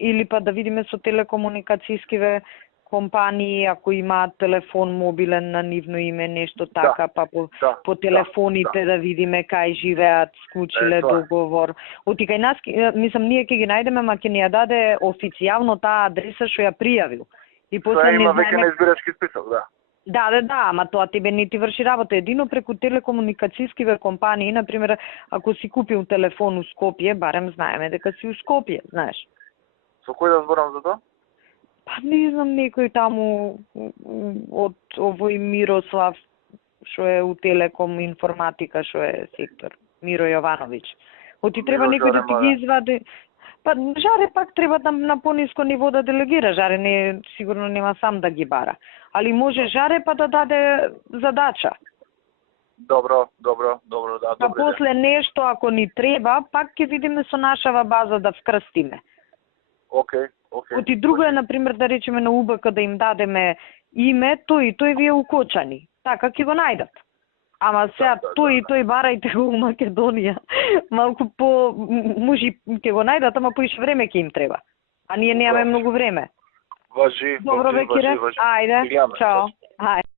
Или па да видиме со телекомуникацијскиве компании, ако имаат телефон мобилен на нивно име, нешто така, па по телефоните да видиме кај живеат, склучиле договор. Оти кај нас, мислам, ние ќе ги најдеме, ма ќе ни ја даде официјално таа адреса што ја пријавил. И после не знаеме... веќе на избирачки список, Да, ама тоа тебе не ти врши работа. Едино преку телекомуникацијскиве компании, например, ако си купил телефон у Скопје, барем знаеме дека си у Скопје, знаеш. Со кој да зборам за тоа? Па не знам, некој таму од овој Мирослав, што е у Телеком информатика, што е сектор, Миро Јовановиќ. Оти треба некој да ти ги извади. Па Жаре пак треба на пониско ниво да делегира, Жаре не сигурно нема сам да ги бара. Али може Жаре па да даде задача. Добро, да. А после нешто ако ни треба, пак ќе видиме со нашава база да вкрстиме. Океј. Оти друго е, например, да речеме на УБК да им дадеме име, тој ви е укочани. Така ќе го најдат. Ама сега тој барајте го у Македонија. Малку по може ќе го најдат, ама поише време ќе им треба. А ние немаме многу време. Важи. Добро, Бекире. Ајде, чао. Ајде.